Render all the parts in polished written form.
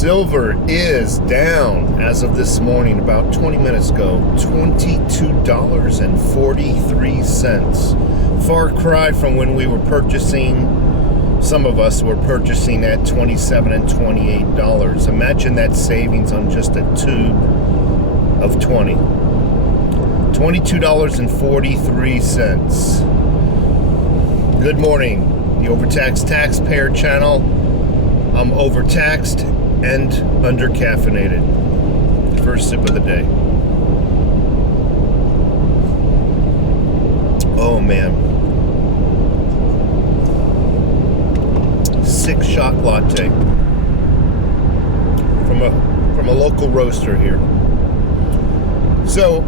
Silver is down as of this morning, about 20 minutes ago, $22.43. Far cry from when we were purchasing, some of us were purchasing at $27 and $28. Imagine that savings on just a tube of 20. $22.43. Good morning, the Overtaxed Taxpayer channel. I'm overtaxed and under-caffeinated. First sip of the day. Oh man. 6-shot latte from a local roaster here. So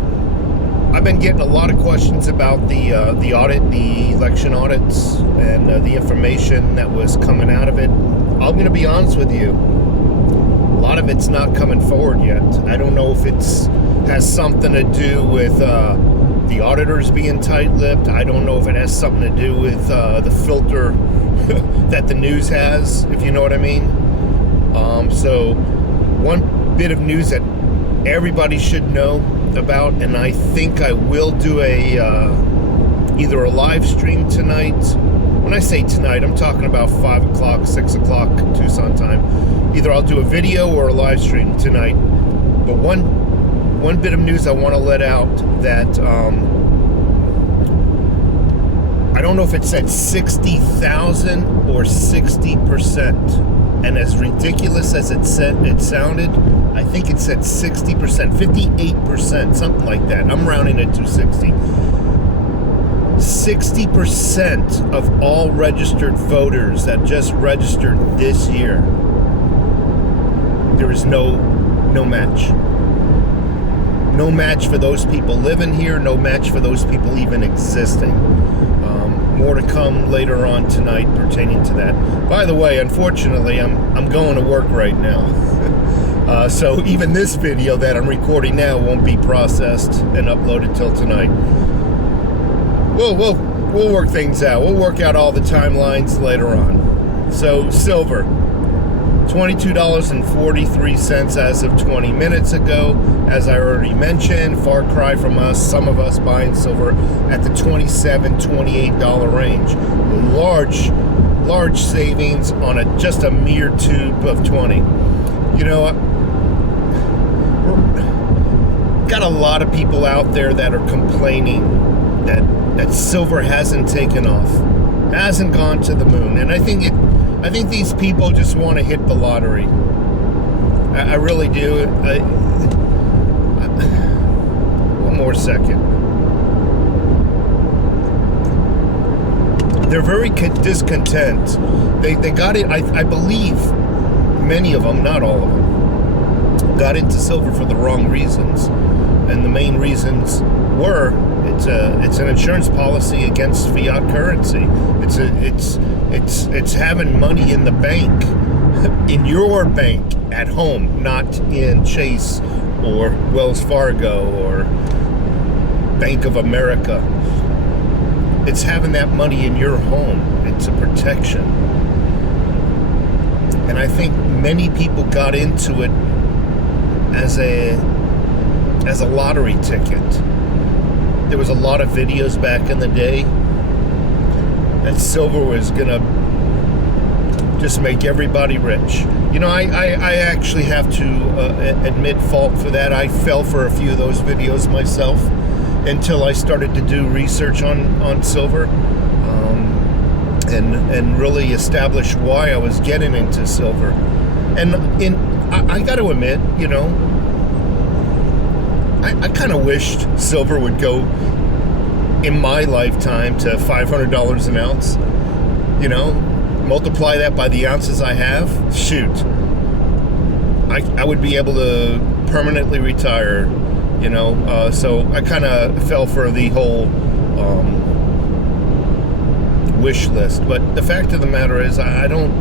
I've been getting a lot of questions about the audit, the election audits, and the information that was coming out of it. I'm going to be honest with you. A lot of it's not coming forward yet. I don't know if has something to do with the auditors being tight-lipped. I don't know if it has something to do with the filter that the news has, if you know what I mean. So one bit of news that everybody should know about, and I think I will do either a live stream tonight. When I say tonight, I'm talking about 5 o'clock, 6 o'clock Tucson time. Either I'll do a video or a live stream tonight. But one bit of news I want to let out that I don't know if it said 60,000 or 60%. And as ridiculous as it sounded, I think it said 60%, 58%, something like that. I'm rounding it to 60. 60% of all registered voters that just registered this year, there is no match. No match for those people living here, no match for those people even existing. More to come later on tonight pertaining to that. By the way, unfortunately, I'm going to work right now. So even this video that I'm recording now won't be processed and uploaded till tonight. We'll work things out. We'll work out all the timelines later on. So silver, $22.43 as of 20 minutes ago. As I already mentioned, far cry from us, some of us buying silver at the $27, $28 range. Large savings on just a mere tube of 20. You know, got a lot of people out there that are complaining that silver hasn't taken off, hasn't gone to the moon, and I think these people just want to hit the lottery. I really do. One more second. They're very discontent. They got it. I believe many of them, not all of them, got into silver for the wrong reasons, and the main reasons were it's an insurance policy against fiat currency. It's having money in the bank, in your bank at home, not in Chase or Wells Fargo or Bank of America. It's having that money in your home. It's a protection. And I think many people got into it as a lottery ticket. There was a lot of videos back in the day that silver was gonna just make everybody rich. You know, I actually have to admit fault for that. I fell for a few of those videos myself until I started to do research on silver and really establish why I was getting into silver. And I got to admit, you know, I kind of wished silver would go in my lifetime to $500 an ounce. You know, multiply that by the ounces I have, shoot, I would be able to permanently retire, you know. So I kind of fell for the whole wish list. But the fact of the matter is, I don't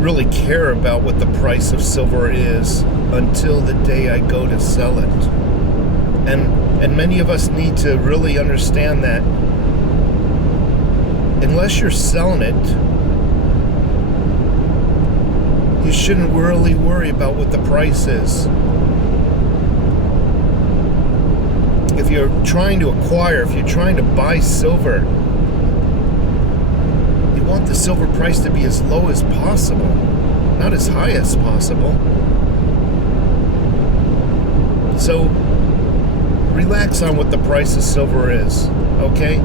really care about what the price of silver is until the day I go to sell it. And many of us need to really understand that unless you're selling it, you shouldn't really worry about what the price is. If you're trying to acquire, if you're trying to buy silver, you want the silver price to be as low as possible, not as high as possible. So relax on what the price of silver is, okay?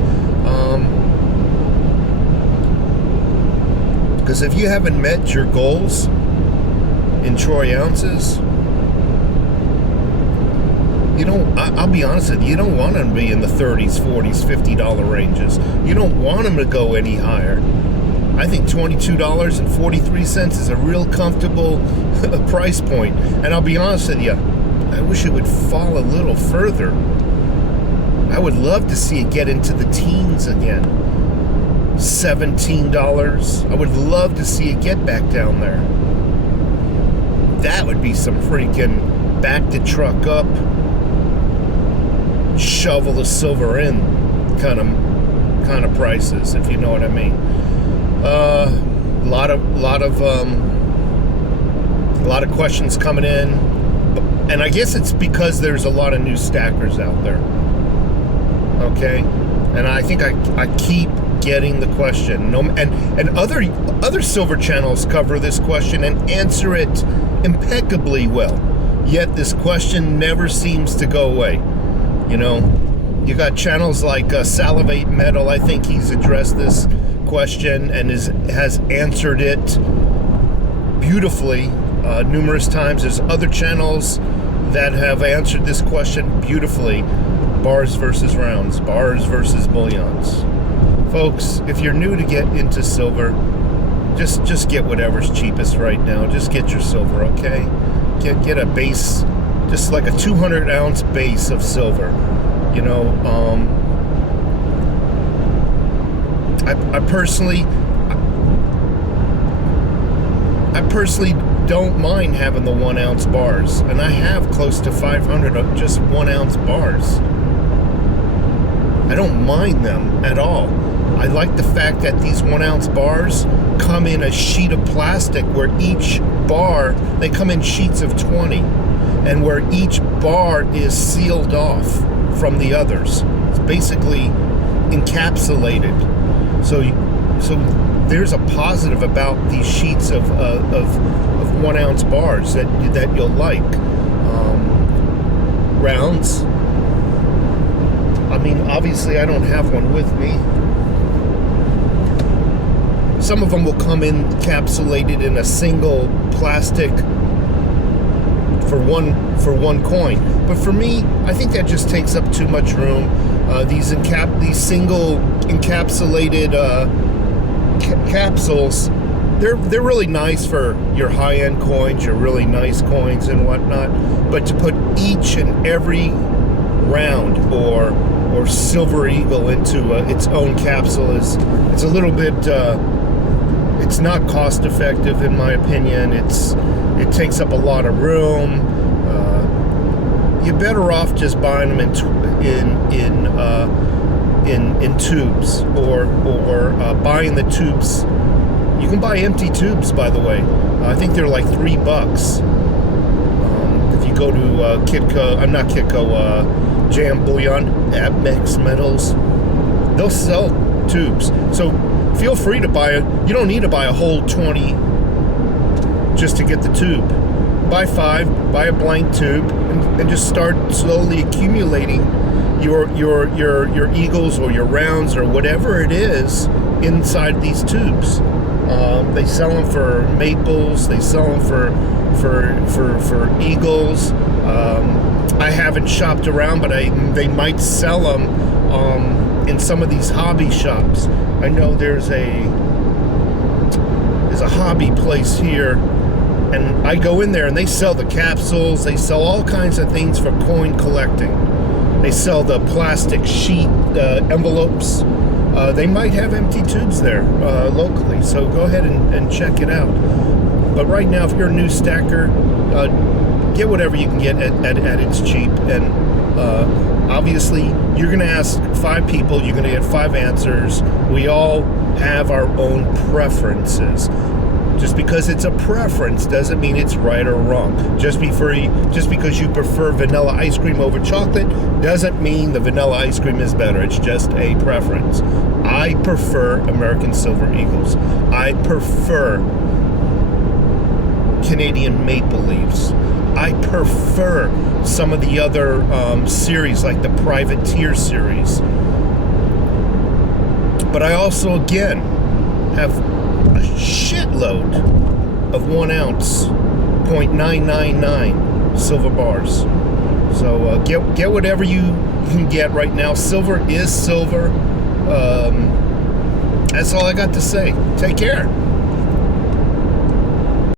Because if you haven't met your goals in troy ounces, you don't, I'll be honest with you, you don't want them to be in the 30s, 40s, $50 ranges. You don't want them to go any higher. I think $22.43 is a real comfortable price point. And I'll be honest with you, I wish it would fall a little further. I would love to see it get into the teens again. $17. I would love to see it get back down there. That would be some freaking back the truck up, shovel the silver in kind of prices, if you know what I mean. A lot of questions coming in, and I guess it's because there's a lot of new stackers out there. Okay, and I think I keep getting the question. And other silver channels cover this question and answer it impeccably well. Yet this question never seems to go away. You know, you got channels like Salivate Metal. I think he's addressed this question and has answered it beautifully numerous times. There's other channels that have answered this question beautifully. Bars versus rounds, bars versus bullions. Folks, if you're new to get into silver, just get whatever's cheapest right now. Just get your silver, okay? Get a base, just like a 200-ounce base of silver. You know, I personally don't mind having the 1-ounce bars, and I have close to 500 of just 1-ounce bars. I don't mind them at all. I like the fact that these 1-ounce bars come in a sheet of plastic where each bar, they come in sheets of 20, and where each bar is sealed off from the others. It's basically encapsulated. So there's a positive about these sheets of 1-ounce bars that you'll like. Rounds. I mean, obviously I don't have one with me. Some of them will come encapsulated in a single plastic for one coin. But for me, I think that just takes up too much room. These single encapsulated capsules, they're really nice for your high-end coins, your really nice coins and whatnot. But to put each and every round or silver eagle into its own capsule it's a little bit it's not cost effective in my opinion. It takes up a lot of room. You're better off just buying them in tubes or buying the tubes. You can buy empty tubes, by the way. I think they're like $3. If you go to JM Bullion, Abmex Metals, they'll sell tubes. So feel free to buy it. You don't need to buy a whole 20 just to get the tube. Buy 5, buy a blank tube, and just start slowly accumulating your eagles or your rounds or whatever it is inside these tubes. They sell them for maples. They sell them for eagles. I haven't shopped around, but they might sell them in some of these hobby shops. I know there's a hobby place here, and I go in there and they sell the capsules. They sell all kinds of things for coin collecting. They sell the plastic sheet envelopes. They might have empty tubes there locally, so go ahead and check it out. But right now, if you're a new stacker, get whatever you can get at its cheap. And obviously, you're going to ask 5 people, you're going to get 5 answers. We all have our own preferences. Just because it's a preference doesn't mean it's right or wrong. Just because you prefer vanilla ice cream over chocolate doesn't mean the vanilla ice cream is better. It's just a preference. I prefer American Silver Eagles. I prefer Canadian Maple Leafs. I prefer some of the other series, like the Privateer series. But I also, again, have a shitload of 1 ounce, 0.999 silver bars. So get whatever you can get right now. Silver is silver. That's all I got to say. Take care.